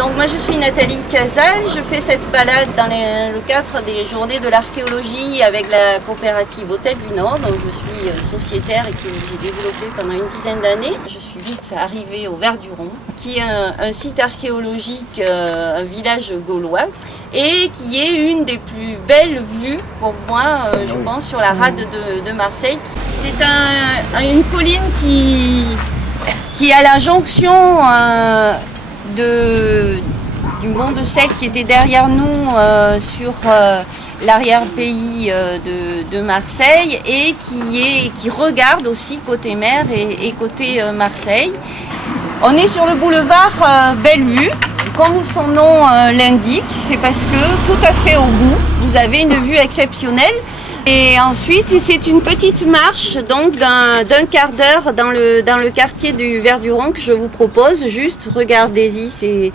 Donc moi je suis Nathalie Casal, je fais cette balade dans le cadre des journées de l'archéologie avec la coopérative Hôtel du Nord. Donc je suis sociétaire et que j'ai développé pendant une dizaine d'années. Je suis vite arrivée au Verduron, qui est un site archéologique, un village gaulois, et qui est une des plus belles vues pour moi, je pense, sur la rade de Marseille. C'est une colline qui est à la jonction du mont de Celte qui était derrière nous sur l'arrière-pays de Marseille et qui regarde aussi côté mer et côté Marseille. On est sur le boulevard Bellevue. Comme son nom l'indique, c'est parce que tout à fait au bout, vous avez une vue exceptionnelle. Et ensuite, c'est une petite marche donc d'un quart d'heure dans le quartier du Verduron que je vous propose. Juste regardez-y ces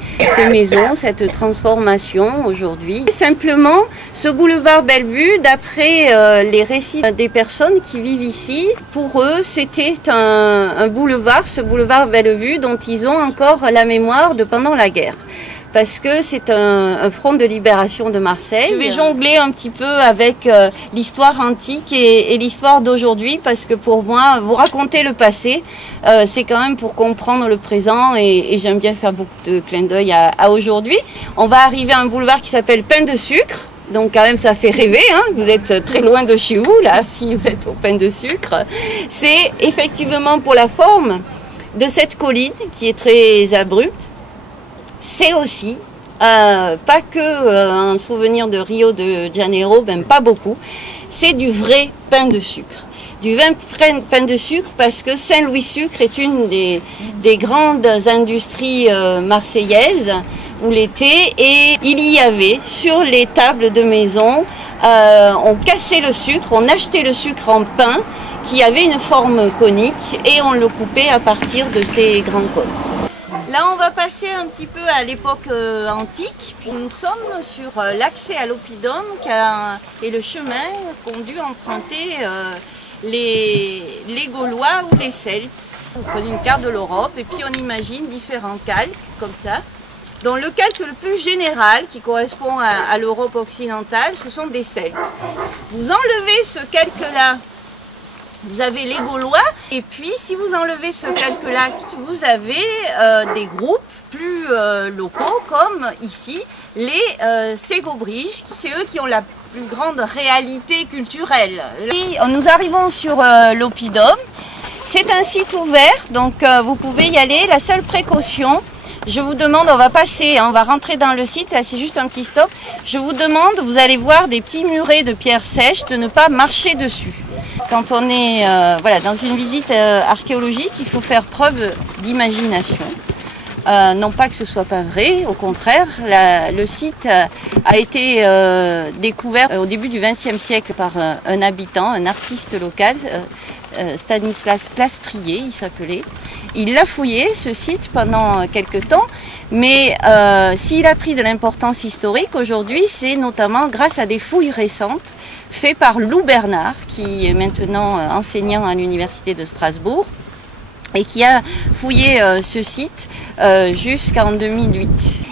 maisons, cette transformation aujourd'hui. Simplement, ce boulevard Bellevue, d'après les récits des personnes qui vivent ici, pour eux, c'était un boulevard, ce boulevard Bellevue, dont ils ont encore la mémoire de pendant la guerre. Parce que c'est un front de libération de Marseille. Je vais jongler un petit peu avec l'histoire antique et l'histoire d'aujourd'hui, parce que pour moi, vous raconter le passé, c'est quand même pour comprendre le présent, et j'aime bien faire beaucoup de clins d'œil à aujourd'hui. On va arriver à un boulevard qui s'appelle Pain de Sucre. Donc quand même ça fait rêver, hein. Vous êtes très loin de chez vous, là, si vous êtes au Pain de Sucre. C'est effectivement pour la forme de cette colline qui est très abrupte. C'est aussi, pas que un souvenir de Rio de Janeiro, même pas beaucoup, c'est du vrai pain de sucre. Du vrai pain de sucre parce que Saint-Louis Sucre est une des grandes industries marseillaises où l'été, et il y avait sur les tables de maison, on cassait le sucre, on achetait le sucre en pain qui avait une forme conique et on le coupait à partir de ces grands cônes. Là, on va passer un petit peu à l'époque antique, puis nous sommes sur l'accès à l'oppidum et le chemin qu'ont dû emprunter les Gaulois ou les Celtes. On prend une carte de l'Europe et puis on imagine différents calques comme ça. Donc le calque le plus général qui correspond à l'Europe occidentale, ce sont des Celtes. Vous enlevez ce calque-là, vous avez les Gaulois, et puis si vous enlevez ce calque-là, vous avez des groupes plus locaux, comme ici, les Ségobriges, c'est eux qui ont la plus grande réalité culturelle. Et nous arrivons sur l'oppidum. C'est un site ouvert, donc vous pouvez y aller. La seule précaution, je vous demande, on va passer, on va rentrer dans le site, là c'est juste un petit stop. Je vous demande, vous allez voir des petits murets de pierres sèches, de ne pas marcher dessus. Quand on est voilà, dans une visite archéologique, il faut faire preuve d'imagination. Non pas que ce soit pas vrai, au contraire, le site a été découvert au début du XXe siècle par un habitant, un artiste local, Stanislas Plastrier, il s'appelait. Il l'a fouillé, ce site, pendant quelques temps, mais s'il a pris de l'importance historique aujourd'hui, c'est notamment grâce à des fouilles récentes faites par Lou Bernard, qui est maintenant enseignant à l'université de Strasbourg, et qui a fouillé ce site jusqu'en 2008.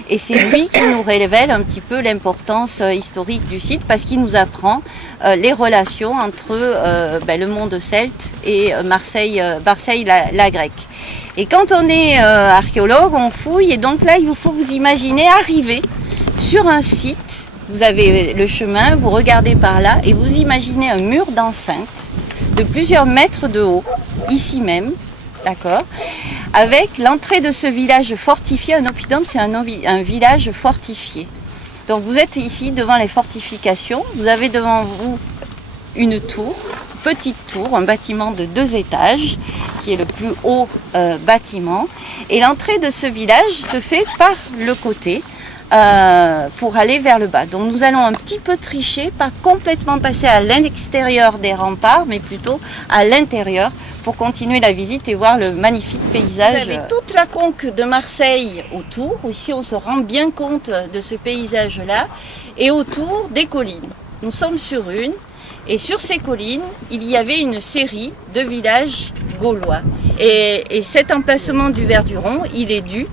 Et c'est lui qui nous révèle un petit peu l'importance historique du site, parce qu'il nous apprend les relations entre le monde celte et Marseille la grecque. Et quand on est archéologue, on fouille, et donc là, il faut vous imaginer arriver sur un site. Vous avez le chemin, vous regardez par là, et vous imaginez un mur d'enceinte de plusieurs mètres de haut, ici même, d'accord, avec l'entrée de ce village fortifié. Un oppidum, c'est un village fortifié. Donc vous êtes ici devant les fortifications, vous avez devant vous une tour, petite tour, un bâtiment de 2 étages, qui est le plus haut bâtiment. Et l'entrée de ce village se fait par le côté, pour aller vers le bas. Donc nous allons un petit peu tricher, pas complètement passer à l'extérieur des remparts, mais plutôt à l'intérieur pour continuer la visite et voir le magnifique paysage. Vous avez toute la conque de Marseille autour. Ici on se rend bien compte de ce paysage-là, et autour des collines. Nous sommes sur une, et sur ces collines, il y avait une série de villages gaulois. Et cet emplacement du Verduron, il est dû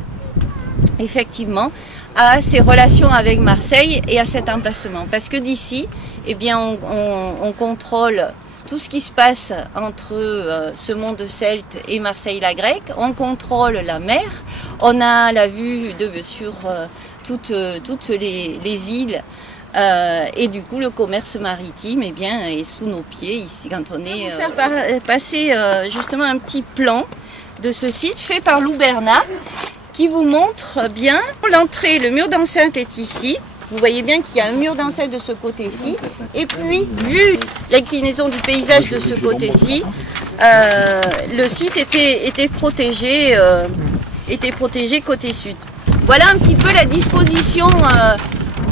effectivement, à ces relations avec Marseille et à cet emplacement. Parce que d'ici, eh bien, on contrôle tout ce qui se passe entre ce monde celte et Marseille-la-Grecque. On contrôle la mer. On a la vue sur toutes les îles. Et du coup, le commerce maritime eh bien, est sous nos pieds ici quand on est... Je vais faire passer justement un petit plan de ce site fait par Lou Bernat qui vous montre bien l'entrée. Le mur d'enceinte est ici. Vous voyez bien qu'il y a un mur d'enceinte de ce côté-ci. Et puis, vu l'inclinaison du paysage de ce côté-ci, le site était protégé côté sud. Voilà un petit peu la disposition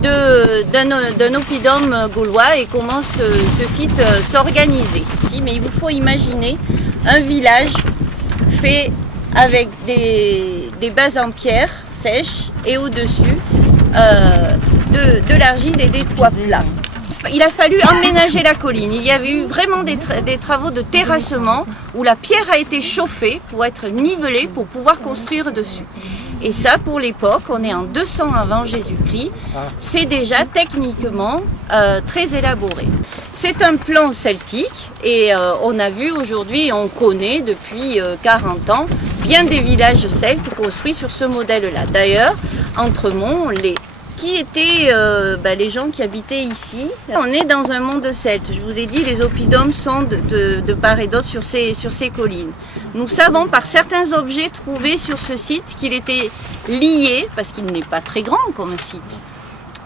d'un oppidum gaulois et comment ce site s'organisait. Mais il vous faut imaginer un village fait avec des bases en pierre sèches et au-dessus de l'argile et des toits plats. Il a fallu emménager la colline. Il y avait eu vraiment des travaux de terrassement où la pierre a été chauffée pour être nivelée pour pouvoir construire dessus. Et ça, pour l'époque, on est en 200 avant Jésus-Christ, c'est déjà techniquement très élaboré. C'est un plan celtique et on a vu aujourd'hui, on connaît depuis 40 ans, bien des villages celtes construits sur ce modèle-là. D'ailleurs, Entremont, qui étaient les gens qui habitaient ici. On est dans un monde celte. Je vous ai dit, les oppidums sont de part et d'autre sur ces collines. Nous savons par certains objets trouvés sur ce site qu'il était lié, parce qu'il n'est pas très grand comme site,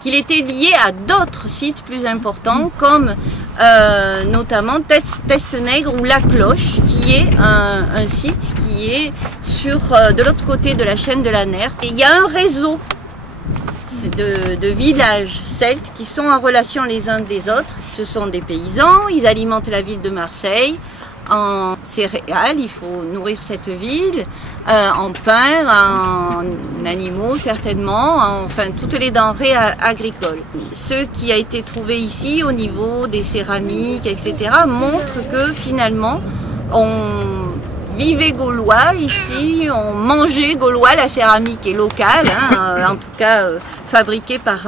qu'il était lié à d'autres sites plus importants comme notamment Teste-Nègre ou La Cloche, qui est un site qui est de l'autre côté de la chaîne de la Nère. Et il y a un réseau de villages celtes qui sont en relation les uns des autres. Ce sont des paysans, ils alimentent la ville de Marseille en céréales, il faut nourrir cette ville, en pain, en animaux certainement, enfin toutes les denrées agricoles. Ce qui a été trouvé ici au niveau des céramiques, etc. montre que finalement on vivait gaulois ici, on mangeait gaulois, la céramique est locale, en tout cas fabriquée par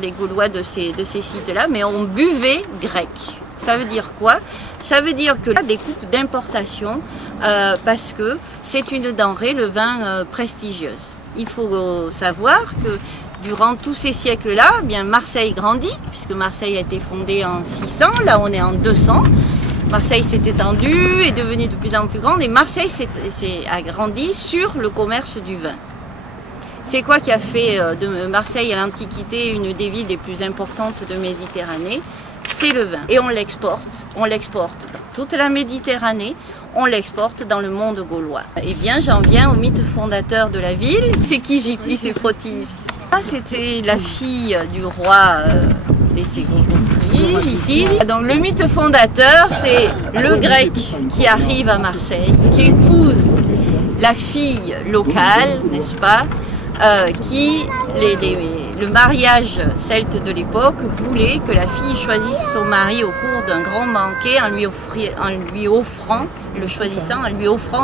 les Gaulois de ces sites-là, mais on buvait grec. Ça veut dire quoi? Ça veut dire que des coupes d'importation, parce que c'est une denrée, le vin, prestigieuse. Il faut savoir que durant tous ces siècles-là, bien Marseille grandit, puisque Marseille a été fondée en 600, là on est en 200. Marseille s'est étendue, est devenue de plus en plus grande et Marseille a grandi sur le commerce du vin. C'est quoi qui a fait de Marseille à l'Antiquité une des villes les plus importantes de Méditerranée? C'est le vin. Et on l'exporte dans toute la Méditerranée, on l'exporte dans le monde gaulois. Eh bien, j'en viens au mythe fondateur de la ville. C'est qui Gyptis et Protis? C'était la fille du roi des Ségobriges ici. Donc le mythe fondateur, c'est le grec qui arrive à Marseille, qui épouse la fille locale, n'est-ce pas, le mariage celte de l'époque voulait que la fille choisisse son mari au cours d'un grand banquet en lui offrant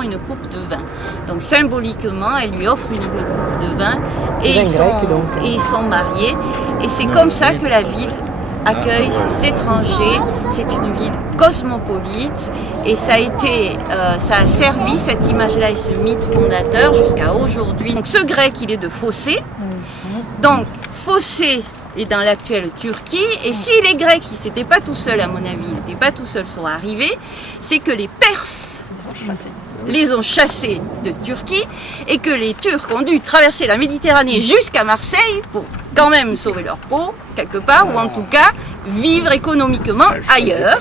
une coupe de vin. Donc symboliquement, elle lui offre une coupe de vin et ils sont mariés. Et c'est comme ça que la ville accueille ces étrangers. C'est une ville cosmopolite et ça a servi cette image-là et ce mythe fondateur jusqu'à aujourd'hui. Donc ce grec, il est de Phocée. Donc Phocée est dans l'actuelle Turquie. Et si les Grecs, ils n'étaient pas tout seuls, à mon avis, ils n'étaient pas tout seuls, sont arrivés, c'est que les Perses les ont chassés de Turquie et que les Turcs ont dû traverser la Méditerranée jusqu'à Marseille pour quand même sauver leur peau, quelque part, ou en tout cas vivre économiquement ailleurs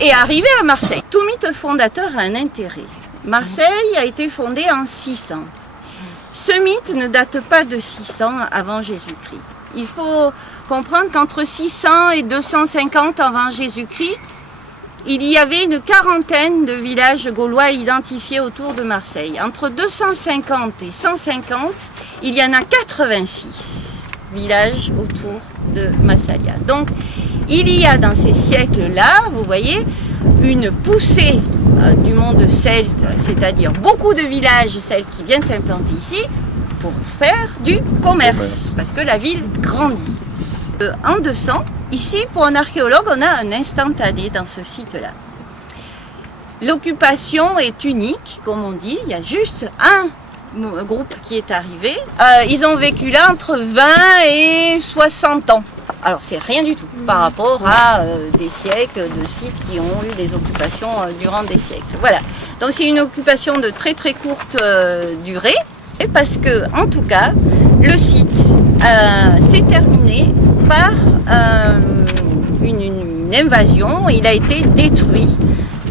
et arriver à Marseille. Tout mythe fondateur a un intérêt. Marseille a été fondée en 600. Ce mythe ne date pas de 600 avant Jésus-Christ. Il faut comprendre qu'entre 600 et 250 avant Jésus-Christ, il y avait une quarantaine de villages gaulois identifiés autour de Marseille. Entre 250 et 150, il y en a 86 villages autour de Massalia. Donc, il y a dans ces siècles-là, vous voyez, une poussée du monde celte, c'est-à-dire beaucoup de villages celtes qui viennent s'implanter ici, pour faire du commerce, parce que la ville grandit. En 200, ici, pour un archéologue, on a un instantané dans ce site-là. L'occupation est unique, comme on dit, il y a juste un groupe qui est arrivé. Ils ont vécu là entre 20 et 60 ans. Alors c'est rien du tout par rapport à des siècles de sites qui ont eu des occupations durant des siècles. Voilà, donc c'est une occupation de très très courte durée, et parce que en tout cas le site s'est terminé par une invasion. Il a été détruit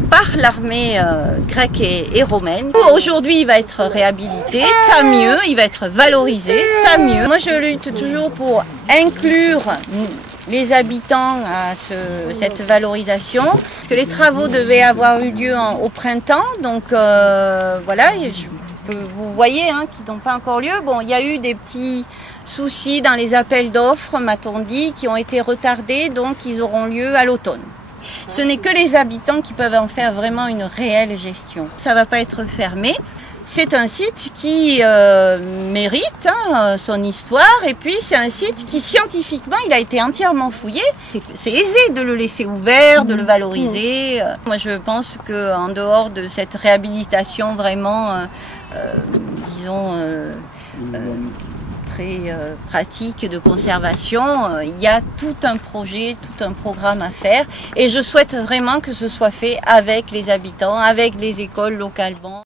par l'armée grecque et romaine. Aujourd'hui, il va être réhabilité, tant mieux, il va être valorisé, tant mieux. Moi, je lutte toujours pour inclure les habitants à cette valorisation, parce que les travaux devaient avoir eu lieu au printemps, donc voilà, vous voyez, hein, qui n'ont pas encore lieu. Bon, il y a eu des petits soucis dans les appels d'offres, m'a-t-on dit, qui ont été retardés, donc ils auront lieu à l'automne. Ce n'est que les habitants qui peuvent en faire vraiment une réelle gestion. Ça ne va pas être fermé. C'est un site qui mérite son histoire, et puis c'est un site qui scientifiquement il a été entièrement fouillé. C'est aisé de le laisser ouvert, de le valoriser. Moi je pense qu'en dehors de cette réhabilitation vraiment, disons, très pratique de conservation, il y a tout un projet, tout un programme à faire, et je souhaite vraiment que ce soit fait avec les habitants, avec les écoles localement.